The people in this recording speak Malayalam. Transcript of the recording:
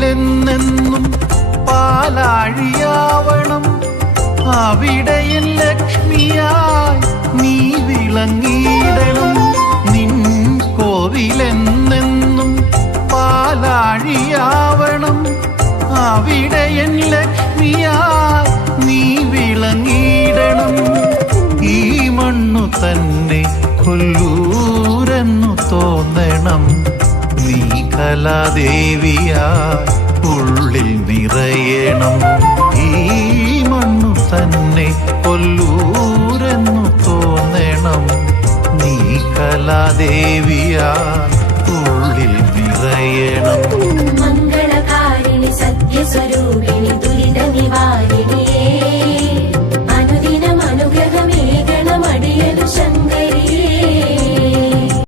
കോവിലെന്നെന്നും പാലാഴിയാവണം. അവിടെയൻ ലക്ഷ്മിയായി നീ വിളങ്ങിയിടണം. നിൻ കോവിലെന്നെന്നും പാലാഴിയാവണം. അവിടെയൻ ലക്ഷ്മിയായി നീ വിളങ്ങിയിടണം. ഈ മണ്ണു തന്നെ കൊല്ലൂരെന്നു തോന്നണം. നീ കലാദേവിയായി ഉള്ളിൽ നിറയണം. ഈ മണ്ണു തന്നെ കൊല്ലൂരെന്നു തോന്നണം. നീ കലാദേവിയായി ഉള്ളിൽ നിറയണം. മംഗളകാരിണി സത്യസ്വരൂപിണി ദുരിത നിവാരിണി